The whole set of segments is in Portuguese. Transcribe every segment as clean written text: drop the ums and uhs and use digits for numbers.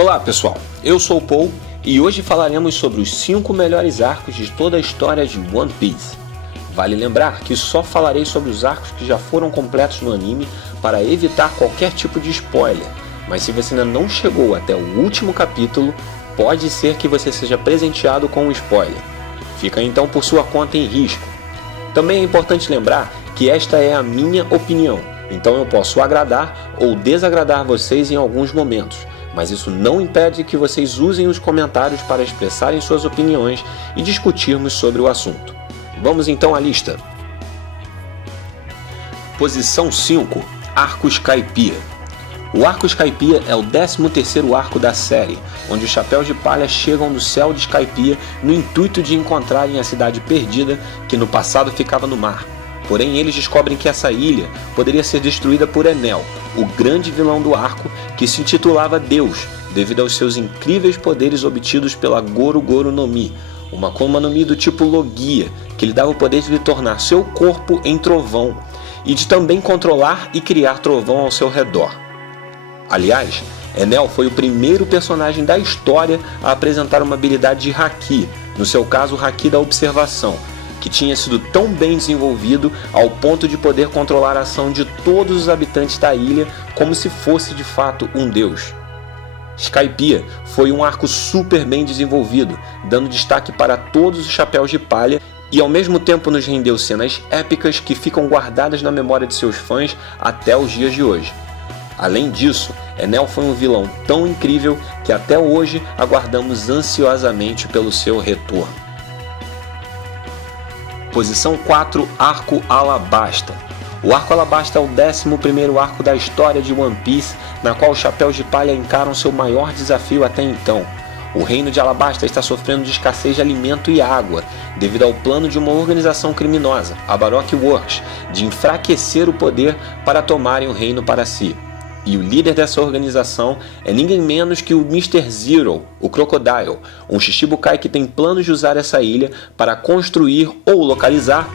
Olá pessoal, eu sou o Paul e hoje falaremos sobre os 5 melhores arcos de toda a história de One Piece. Vale lembrar que só falarei sobre os arcos que já foram completos no anime para evitar qualquer tipo de spoiler, mas se você ainda não chegou até o último capítulo, pode ser que você seja presenteado com um spoiler. Fica então por sua conta em risco. Também é importante lembrar que esta é a minha opinião, então eu posso agradar ou desagradar vocês em alguns momentos, mas isso não impede que vocês usem os comentários para expressarem suas opiniões e discutirmos sobre o assunto. Vamos então à lista. Posição 5. Arco Skypiea. O Arco Skypiea é o 13º arco da série, onde os Chapéus de Palha chegam do céu de Skypiea no intuito de encontrarem a cidade perdida que no passado ficava no mar. Porém, eles descobrem que essa ilha poderia ser destruída por Enel, o grande vilão do arco, que se intitulava Deus, devido aos seus incríveis poderes obtidos pela Goro Goro no Mi, uma Akuma no Mi do tipo Logia, que lhe dava o poder de lhe tornar seu corpo em trovão, e de também controlar e criar trovão ao seu redor. Aliás, Enel foi o primeiro personagem da história a apresentar uma habilidade de Haki, no seu caso o Haki da observação, que tinha sido tão bem desenvolvido ao ponto de poder controlar a ação de todos os habitantes da ilha como se fosse de fato um deus. Skypiea foi um arco super bem desenvolvido, dando destaque para todos os Chapéus de Palha e ao mesmo tempo nos rendeu cenas épicas que ficam guardadas na memória de seus fãs até os dias de hoje. Além disso, Enel foi um vilão tão incrível que até hoje aguardamos ansiosamente pelo seu retorno. Posição 4. Arco Alabasta. O Arco Alabasta é o 11º arco da história de One Piece, na qual os Chapéus de Palha encaram seu maior desafio até então. O reino de Alabasta está sofrendo de escassez de alimento e água, devido ao plano de uma organização criminosa, a Baroque Works, de enfraquecer o poder para tomarem o reino para si. E o líder dessa organização é ninguém menos que o Mr. Zero, o Crocodile, um Shichibukai que tem planos de usar essa ilha para construir ou localizar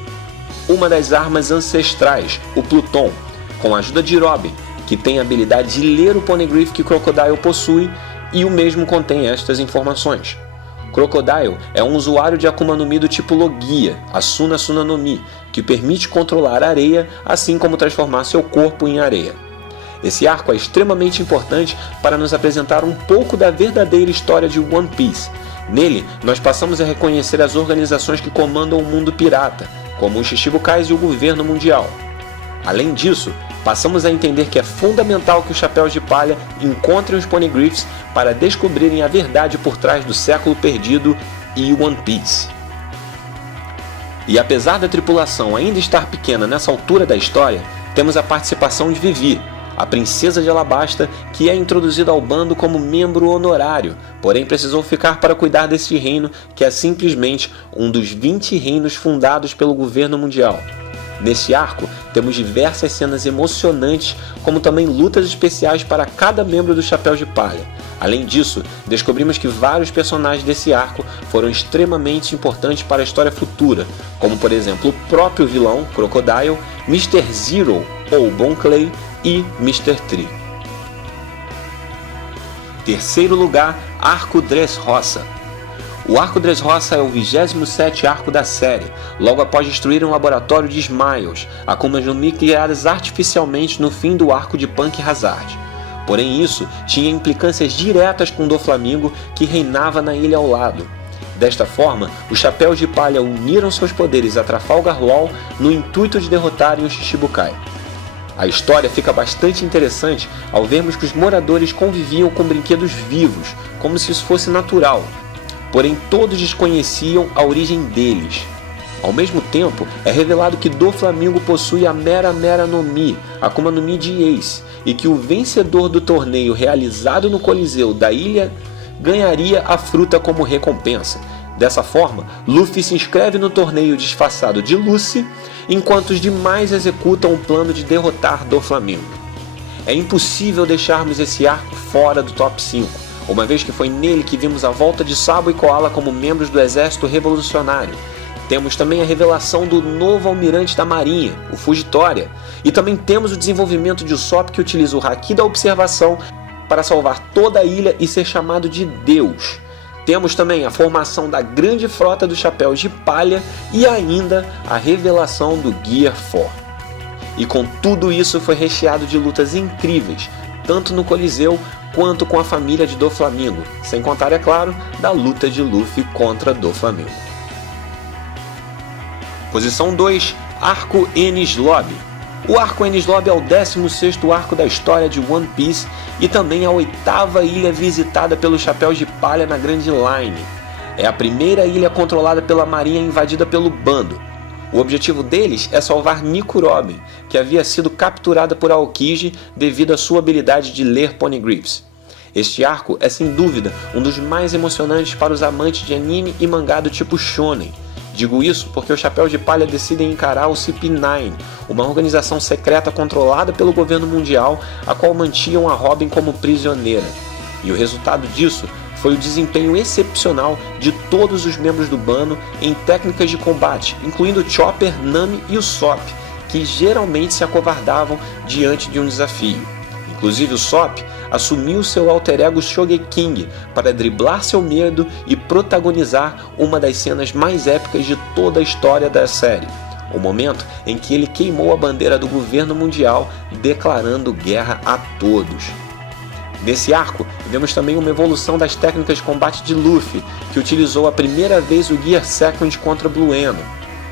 uma das armas ancestrais, o Pluton, com a ajuda de Robin, que tem a habilidade de ler o Poneglyph que Crocodile possui e o mesmo contém estas informações. Crocodile é um usuário de Akuma no Mi do tipo Logia, a Suna Suna no Mi, que permite controlar a areia, assim como transformar seu corpo em areia. Esse arco é extremamente importante para nos apresentar um pouco da verdadeira história de One Piece. Nele, nós passamos a reconhecer as organizações que comandam o mundo pirata, como os Shichibukais e o governo mundial. Além disso, passamos a entender que é fundamental que os Chapéus de Palha encontrem os Poneglyphs para descobrirem a verdade por trás do século perdido e One Piece. E apesar da tripulação ainda estar pequena nessa altura da história, temos a participação de Vivi, a princesa de Alabasta, que é introduzida ao bando como membro honorário, porém precisou ficar para cuidar desse reino que é simplesmente um dos 20 reinos fundados pelo governo mundial. Neste arco, temos diversas cenas emocionantes, como também lutas especiais para cada membro do Chapéu de Palha. Além disso, descobrimos que vários personagens desse arco foram extremamente importantes para a história futura, como por exemplo o próprio vilão, Crocodile, Mr. Zero, ou Bon Clay, e Mr. Tree. Terceiro lugar, Arco Dressrosa. O Arco Dressrosa é o 27º arco da série, logo após destruir um laboratório de Smiles, Akumas no Mi criadas artificialmente no fim do arco de Punk Hazard. Porém isso tinha implicâncias diretas com Doflamingo, que reinava na ilha ao lado. Desta forma, os Chapéus de Palha uniram seus poderes a Trafalgar Law no intuito de derrotarem os Shichibukai. A história fica bastante interessante ao vermos que os moradores conviviam com brinquedos vivos, como se isso fosse natural, porém todos desconheciam a origem deles. Ao mesmo tempo, é revelado que Doflamingo possui a Mera Mera no Mi, a Akuma no Mi de Ace, e que o vencedor do torneio realizado no Coliseu da ilha ganharia a fruta como recompensa. Dessa forma, Luffy se inscreve no torneio disfarçado de Lucy, enquanto os demais executam o plano de derrotar Doflamingo. É impossível deixarmos esse arco fora do top 5, uma vez que foi nele que vimos a volta de Sabo e Koala como membros do exército revolucionário. Temos também a revelação do novo almirante da marinha, o Fugitória, e também temos o desenvolvimento de Usopp, que utiliza o Haki da observação para salvar toda a ilha e ser chamado de Deus. Temos também a formação da grande frota dos Chapéus de Palha e ainda a revelação do Gear 4. E com tudo isso foi recheado de lutas incríveis, tanto no Coliseu quanto com a família de Doflamingo, sem contar, é claro, da luta de Luffy contra Doflamingo. Posição 2, Arco Enies Lobby. O Arco Enies Lobby é o 16º arco da história de One Piece e também a 8ª ilha visitada pelos Chapéus de Palha na Grand Line. É a primeira ilha controlada pela marinha invadida pelo bando. O objetivo deles é salvar Nico Robin, que havia sido capturada por Aokiji devido à sua habilidade de ler poneglyphs. Este arco é sem dúvida um dos mais emocionantes para os amantes de anime e mangá do tipo shonen. Digo isso porque os Chapéus de Palha decidem encarar o CP9, uma organização secreta controlada pelo governo mundial, a qual mantinham a Robin como prisioneira. E o resultado disso foi o desempenho excepcional de todos os membros do bando em técnicas de combate, incluindo o Chopper, Nami e o Sop, que geralmente se acovardavam diante de um desafio. Inclusive o Sop assumiu seu alter ego Shogeking para driblar seu medo e protagonizar uma das cenas mais épicas de toda a história da série, o momento em que ele queimou a bandeira do governo mundial, declarando guerra a todos. Nesse arco, vemos também uma evolução das técnicas de combate de Luffy, que utilizou a primeira vez o Gear Second contra Blue Eno.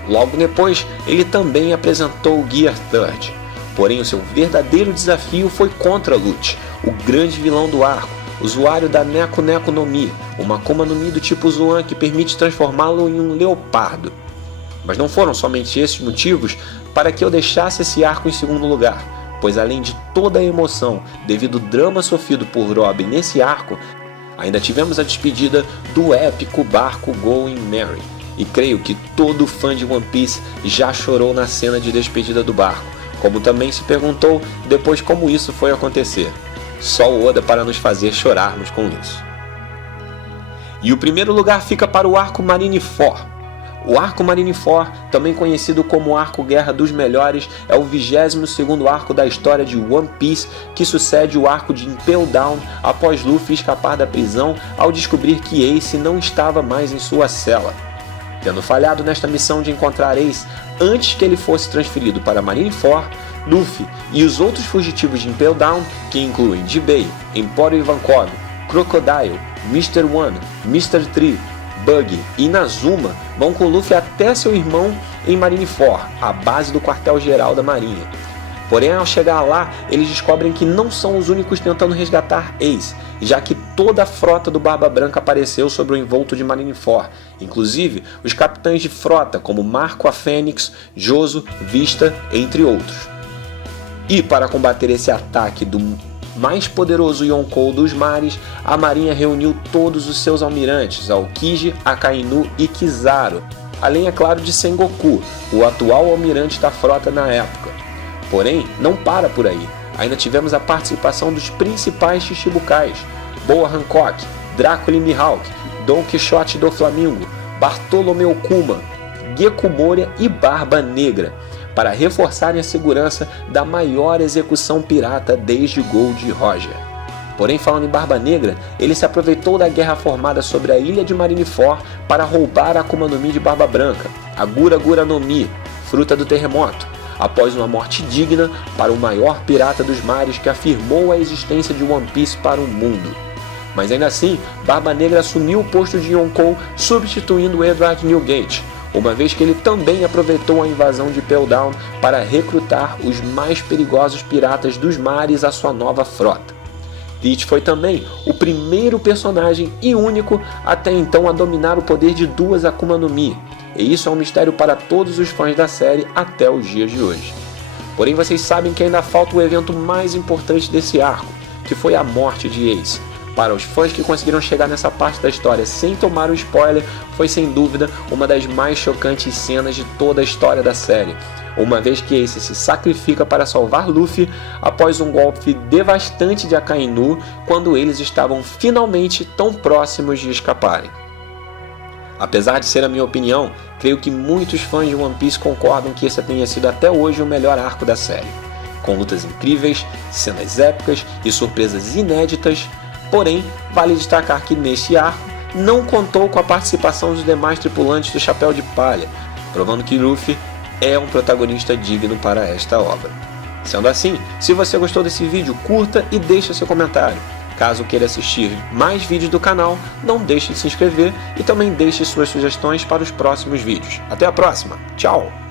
Logo depois, ele também apresentou o Gear Third. Porém, o seu verdadeiro desafio foi contra Lute, o grande vilão do arco, usuário da Neku Neku no Mi, uma Akuma no Mi do tipo Zoan que permite transformá-lo em um leopardo. Mas não foram somente esses motivos para que eu deixasse esse arco em segundo lugar, pois além de toda a emoção devido ao drama sofrido por Robin nesse arco, ainda tivemos a despedida do épico barco Going Merry. E creio que todo fã de One Piece já chorou na cena de despedida do barco, como também se perguntou depois como isso foi acontecer. Só o Oda para nos fazer chorarmos com isso. E o primeiro lugar fica para o arco Marineford. O arco Marineford, também conhecido como Arco Guerra dos Melhores, é o 22º arco da história de One Piece, que sucede o arco de Impel Down após Luffy escapar da prisão ao descobrir que Ace não estava mais em sua cela. Tendo falhado nesta missão de encontrar Ace antes que ele fosse transferido para Marineford, Luffy e os outros fugitivos de Impel Down, que incluem Jibei, Emporio Ivankov, Crocodile, Mr. One, Mr. Tree, Buggy e Inazuma, vão com Luffy até seu irmão em Marineford, a base do quartel-geral da marinha. Porém, ao chegar lá, eles descobrem que não são os únicos tentando resgatar Ace, já que toda a frota do Barba Branca apareceu sobre o envolto de Marineford, inclusive os capitães de frota como Marco a Fênix, Joso, Vista, entre outros. E para combater esse ataque do mais poderoso Yonkou dos mares, a marinha reuniu todos os seus almirantes, Aokiji, Akainu e Kizaru, além, é claro, de Sengoku, o atual almirante da frota na época. Porém, não para por aí. Ainda tivemos a participação dos principais Chichibukais, Boa Hancock, Drácula e Mihawk, Don Quixote do Flamingo, Bartolomeu Kuma, Gekko Moria e Barba Negra, para reforçarem a segurança da maior execução pirata desde Gold Roger. Porém, falando em Barba Negra, ele se aproveitou da guerra formada sobre a ilha de Marineford para roubar a Akuma no Mi de Barba Branca, a Gura Gura no Mi, fruta do terremoto, após uma morte digna para o maior pirata dos mares que afirmou a existência de One Piece para o mundo. Mas ainda assim, Barba Negra assumiu o posto de Yonkou, substituindo Edward Newgate, uma vez que ele também aproveitou a invasão de Impel Down para recrutar os mais perigosos piratas dos mares à sua nova frota. Bleach foi também o primeiro personagem e único até então a dominar o poder de duas Akuma no Mi, e isso é um mistério para todos os fãs da série até os dias de hoje. Porém, vocês sabem que ainda falta o evento mais importante desse arco, que foi a morte de Ace. Para os fãs que conseguiram chegar nessa parte da história sem tomar um spoiler, foi sem dúvida uma das mais chocantes cenas de toda a história da série, uma vez que Ace se sacrifica para salvar Luffy após um golpe devastante de Akainu quando eles estavam finalmente tão próximos de escaparem. Apesar de ser a minha opinião, creio que muitos fãs de One Piece concordam que esse tenha sido até hoje o melhor arco da série. com lutas incríveis, cenas épicas e surpresas inéditas. Porém, vale destacar que neste arco não contou com a participação dos demais tripulantes do Chapéu de Palha, provando que Luffy é um protagonista digno para esta obra. Sendo assim, se você gostou desse vídeo, curta e deixe seu comentário. Caso queira assistir mais vídeos do canal, não deixe de se inscrever e também deixe suas sugestões para os próximos vídeos. Até a próxima, tchau!